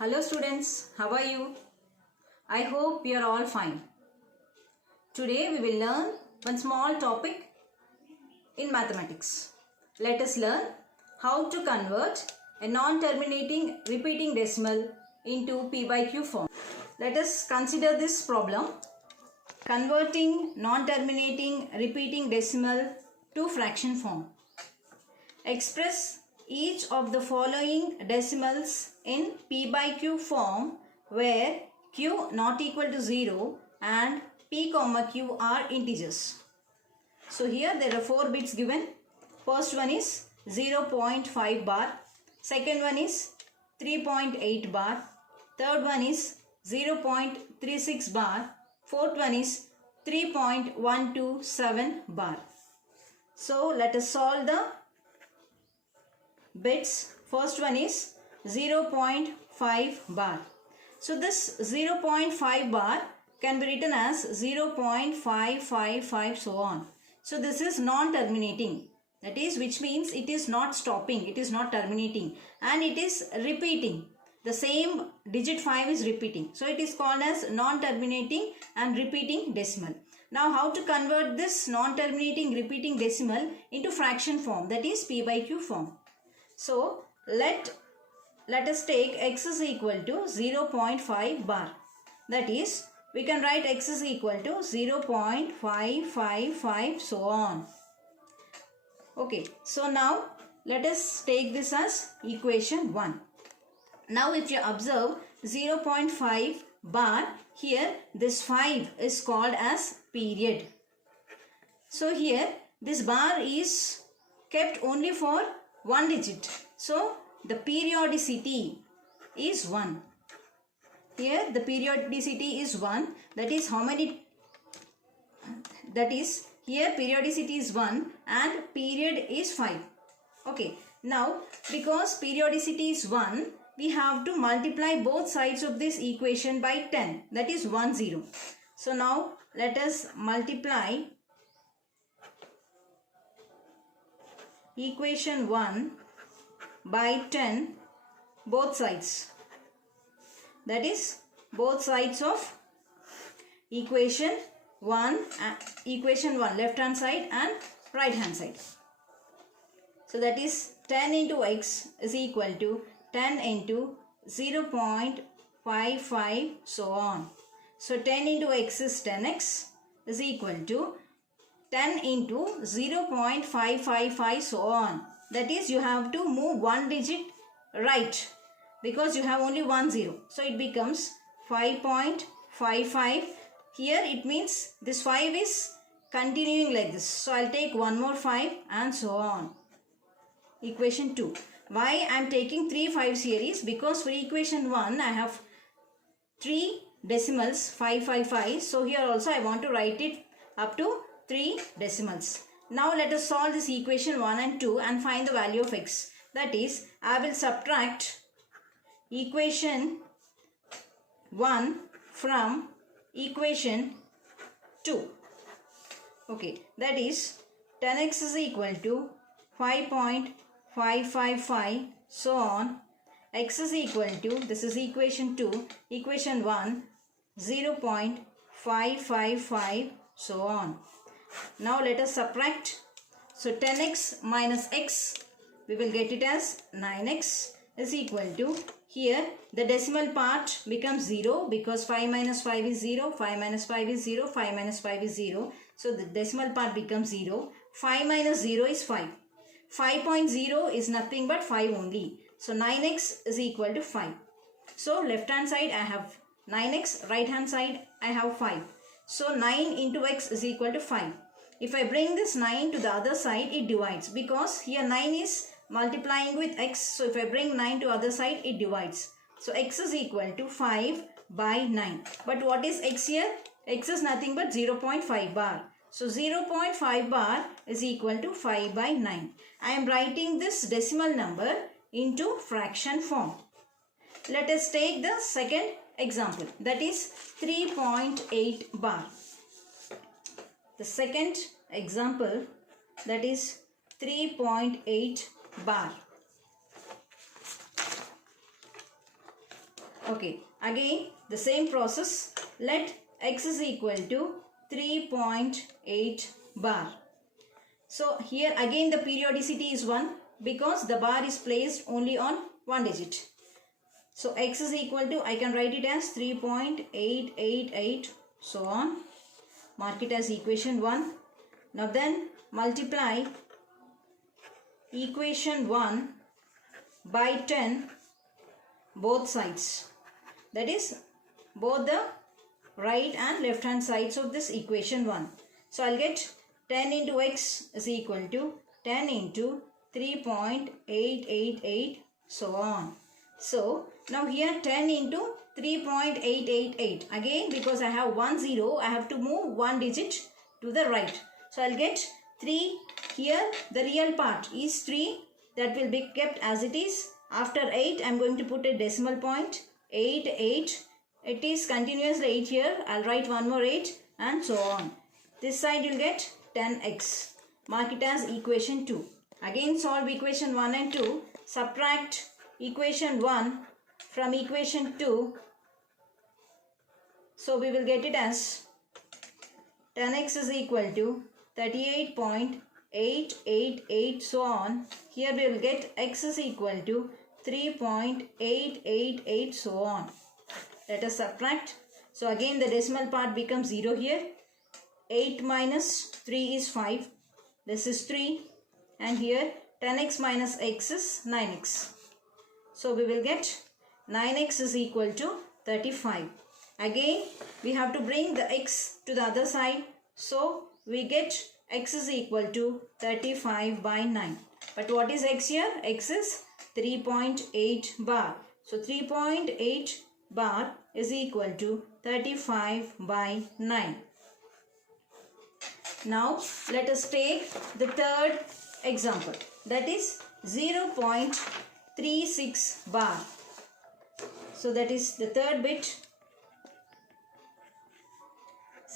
Hello students, how are you? I hope you are all fine. Today we will learn one small topic in mathematics. Let us learn how to convert a non-terminating repeating decimal into P by Q form. Let us consider this problem. Converting non-terminating repeating decimal to fraction form. Express each of the following decimals in P by Q form where Q not equal to 0 and P comma Q are integers. So here there are 4 bits given. First one is 0.5 bar. Second one is 3.8 bar. Third one is 0.36 bar. Fourth one is 3.127 bar. So let us solve the bits. First one is 0.5 bar. So this 0.5 bar can be written as 0.555 so on. So this is non-terminating. That is, which means it is not stopping, it is not terminating, and it is repeating. The same digit 5 is repeating. So it is called as non-terminating and repeating decimal. Now how to convert this non-terminating repeating decimal into fraction form, that is P by Q form. So let us take x is equal to 0.5 bar. That is, we can write x is equal to 0.555 so on. Okay, so now let us take this as equation 1. Now if you observe 0.5 bar, here this 5 is called as period. So here this bar is kept only for one digit. So the periodicity is 1. Here the periodicity is 1. That is how many? That is, here periodicity is 1 and period is 5. Okay. Now because periodicity is 1, we have to multiply both sides of this equation by 10. That is 1 0. So now let us multiply equation 1 by 10 both sides. That is both sides of equation 1 left hand side and right hand side. So that is 10 into x is equal to 10 into 0.55 so on. So 10 into x is 10x is equal to 10 into 0.555 so on. That is, you have to move one digit right because you have only 1 0. So it becomes 5.55. Here it means this 5 is continuing like this. So I'll take one more 5 and so on. Equation 2. Why I am taking 3 5s here is because for equation 1 I have 3 decimals 555. So here also I want to write it up to 3 decimals. Now let us solve this equation 1 and 2 and find the value of x. That is, I will subtract equation 1 from equation 2. Okay, that is 10x is equal to 5.555 so on. X is equal to, this is equation 2, equation 1, 0.555 so on. Now let us subtract. So 10x minus x, we will get it as 9x is equal to, here the decimal part becomes 0 because 5 minus 5 is 0, 5 minus 5 is 0, 5 minus 5 is 0. So the decimal part becomes 0. 5 minus 0 is 5. 5.0 is nothing but 5 only. So 9x is equal to 5. So left hand side I have 9x, right hand side I have 5. So 9 into x is equal to 5. If I bring this 9 to the other side, it divides because here 9 is multiplying with x. So if I bring 9 to other side, it divides. So x is equal to 5 by 9. But what is x here? X is nothing but 0.5 bar. So 0.5 bar is equal to 5 by 9. I am writing this decimal number into fraction form. Let us take the second example, that is 3.8 bar. The second example, that is 3.8 bar. Okay, again the same process. Let x is equal to 3.8 bar. So here again the periodicity is 1 because the bar is placed only on one digit. So x is equal to, I can write it as 3.888, so on. Mark it as equation 1. Now then multiply equation 1 by 10 both sides. That is both the right and left hand sides of this equation 1. So I'll get 10 into x is equal to 10 into 3.888, so on. So now here 10 into 3.888. Again, because I have 1 0, I have to move one digit to the right. So I'll get 3. Here the real part is 3. That will be kept as it is. After 8, I am going to put a decimal point. 8, 8. It is continuously 8 here. I'll write one more 8 and so on. This side you'll get 10x. Mark it as equation 2. Again solve equation 1 and 2. Subtract equation 1 from equation 2. So we will get it as 10x is equal to 38.888, so on. Here we will get x is equal to 3.888, so on. Let us subtract. So again the decimal part becomes 0 here. 8 minus 3 is 5. This is 3. And here 10x minus x is 9x. So we will get 9x is equal to 35. Again we have to bring the x to the other side. So we get x is equal to 35 by 9. But what is x here? X is 3.8 bar. So 3.8 bar is equal to 35 by 9. Now let us take the third example. That is 0.36 bar. So that is the third bit.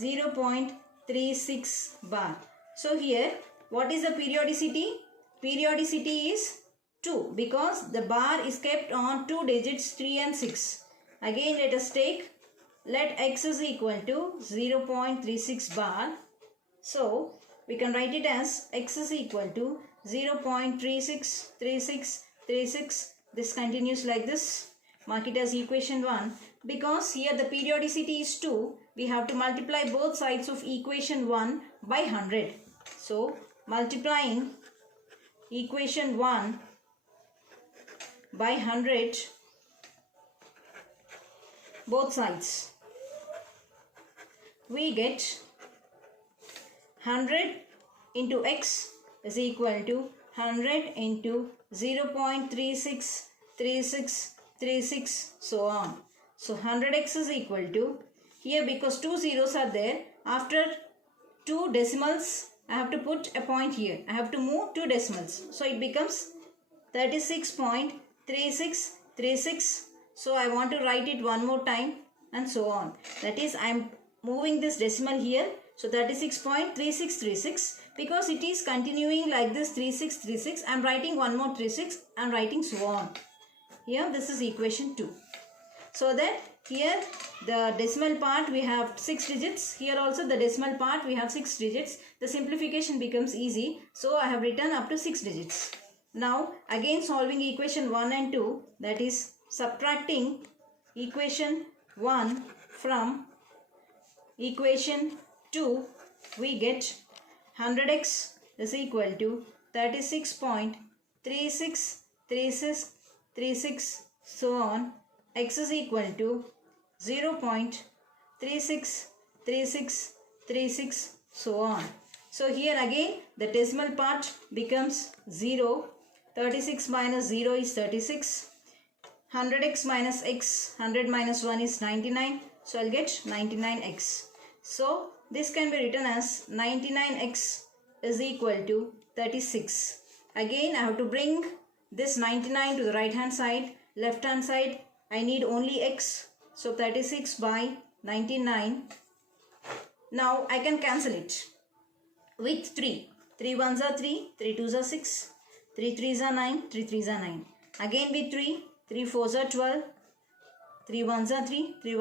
0.36 bar. So here what is the periodicity? Periodicity is 2 because the bar is kept on 2 digits 3 and 6. Again let us take, let x is equal to 0.36 bar. So we can write it as x is equal to 0.363636. This continues like this. Mark it as equation 1. Because here the periodicity is 2, we have to multiply both sides of equation 1 by 100. So multiplying equation 1 by 100 both sides, we get 100 into x is equal to 100 into 0.363636, so on. So 100x is equal to, here because 2 zeros are there, after 2 decimals I have to put a point here. I have to move 2 decimals. So it becomes 36.3636. So I want to write it one more time and so on. That is, I am moving this decimal here. So 36.3636, because it is continuing like this 3636. I am writing one more 36 and writing so on. Here this is equation 2. So that here the decimal part we have 6 digits. Here also the decimal part we have 6 digits. The simplification becomes easy. So I have written up to 6 digits. Now again solving equation 1 and 2, that is subtracting equation 1 from equation 2, we get 100x is equal to 36.363636, so on. X is equal to 0.363636, so on. So here again the decimal part becomes 0. 36 minus 0 is 36. 100x minus x, 100 minus 1 is 99. So I'll get 99x. So this can be written as 99x is equal to 36. Again I have to bring this 99 to the right hand side. Left hand side I need only x. So 36 by 99. Now I can cancel it with 3. 3 ones are 3, 3 twos are 6, 3 threes are 9, 3 threes are 9. Again with 3, 3 fours are 12, 3 ones are 3, 3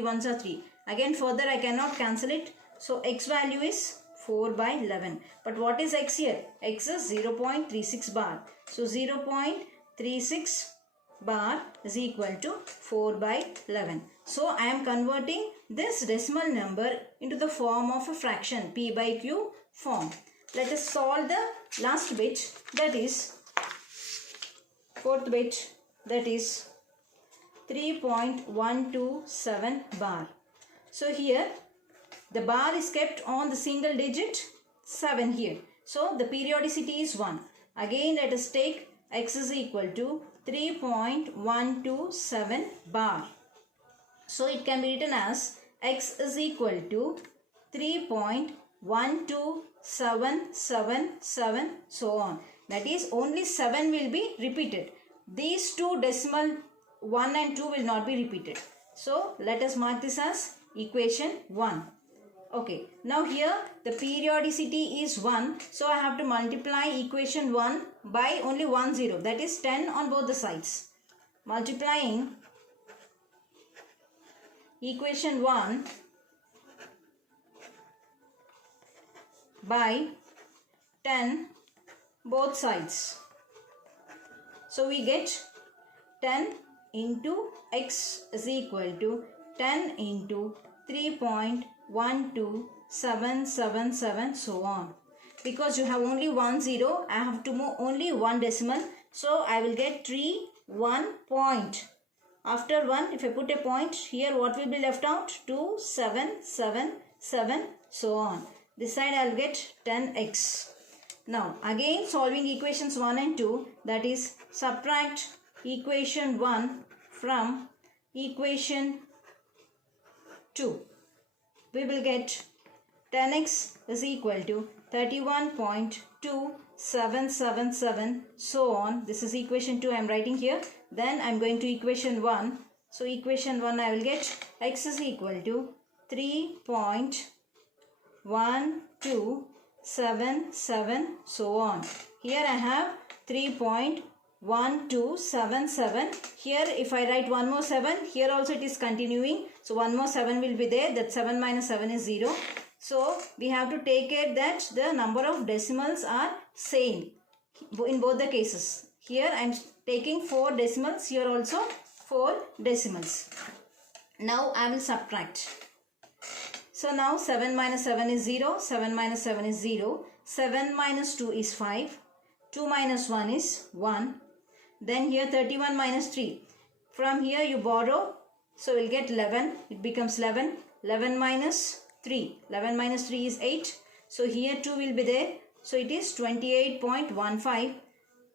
ones are 3. Again further I cannot cancel it. So x value is 4 by 11. But what is x here? X is 0.36 bar. So 0.36 bar is equal to 4 by 11. So I am converting this decimal number into the form of a fraction, p by q form. Let us solve the last bit, that is fourth bit, that is 3.127 bar. So here the bar is kept on the single digit 7 here. So the periodicity is 1. Again let us take x is equal to 3.127 bar. So it can be written as x is equal to 3.12777 so on. That is only 7 will be repeated. These two decimal 1 and 2 will not be repeated. So let us mark this as equation 1. Okay, now here the periodicity is 1. So I have to multiply equation 1 by only 1 0. That is 10 on both the sides. Multiplying equation 1 by 10 both sides. So we get 10 into x is equal to 10 into 3.12777 so on. Because you have only 1 0, I have to move only one decimal. So I will get 1 point. After 1, if I put a point here, what will be left out? 2, 7, 7, 7, so on. This side I will get 10x. Now again solving equations 1 and 2, that is subtract equation 1 from equation 2. We will get 10x is equal to 31.2777 so on. This is equation 2 I am writing here. Then I am going to equation 1. So equation 1 I will get x is equal to 3.1277 so on. Here I have 3.1277. Here if I write one more 7, here also it is continuing. So one more 7 will be there. That 7 minus 7 is 0. So we have to take care that the number of decimals are same in both the cases. Here I am taking 4 decimals. Here also 4 decimals. Now I will subtract. So now 7 minus 7 is 0. 7 minus 7 is 0. 7 minus 2 is 5. 2 minus 1 is 1. Then here 31 minus 3. From here you borrow. So we'll get 11. It becomes 11. 11 minus 3. 11 minus 3 is 8. So here 2 will be there. So it is 28.15.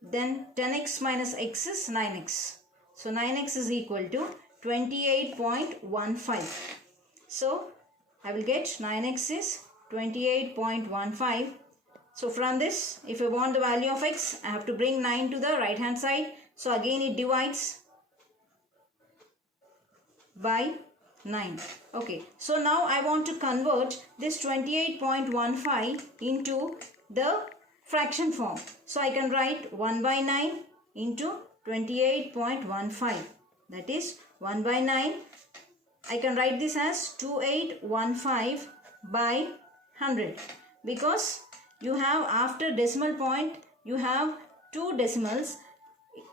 Then 10x minus x is 9x. So 9x is equal to 28.15. So I will get 9x is 28.15. So from this, if I want the value of x, I have to bring 9 to the right hand side. So again it divides by 9. Okay, so now I want to convert this 28.15 into the fraction form. So I can write 1 by 9 into 28.15. That is 1 by 9. I can write this as 2815 by 100. Because you have after decimal point, you have 2 decimals.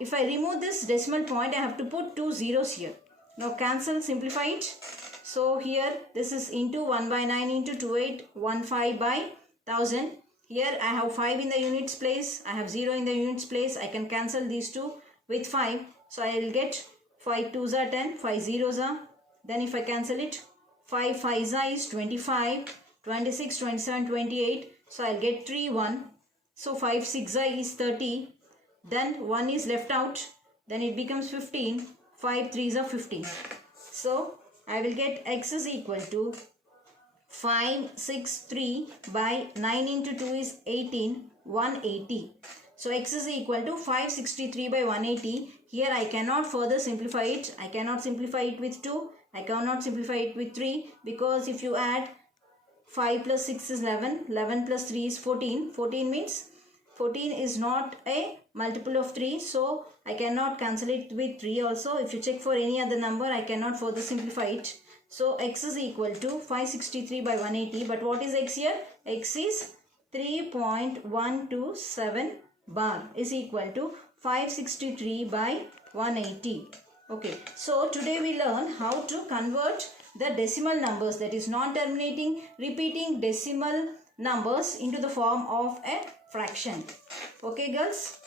If I remove this decimal point, I have to put 2 zeros here. Now cancel, simplify it. So here this is into 1 by 9 into 2815 by 1000. Here I have 5 in the units place. I have 0 in the units place. I can cancel these 2 with 5. So I will get 5 2s are 10, 5 zeros are. Then if I cancel it, 5 5s are is 25, 26, 27, 28. So I'll get 3 1. So 5 6 is 30. Then 1 is left out. Then it becomes 15. 5 3s are 15. So I will get x is equal to 563 by 9 into 2 is 18, 180. So x is equal to 563 by 180. Here I cannot further simplify it. I cannot simplify it with 2. I cannot simplify it with 3, because if you add 5 plus 6 is 11. 11 plus 3 is 14. 14 means 14 is not a multiple of 3. So I cannot cancel it with 3 also. If you check for any other number, I cannot further simplify it. So x is equal to 563 by 180. But what is x here? X is 3.127 bar is equal to 563 by 180. Okay, so today we learn how to convert the decimal numbers, that is non-terminating repeating decimal numbers, into the form of a fraction. Okay girls.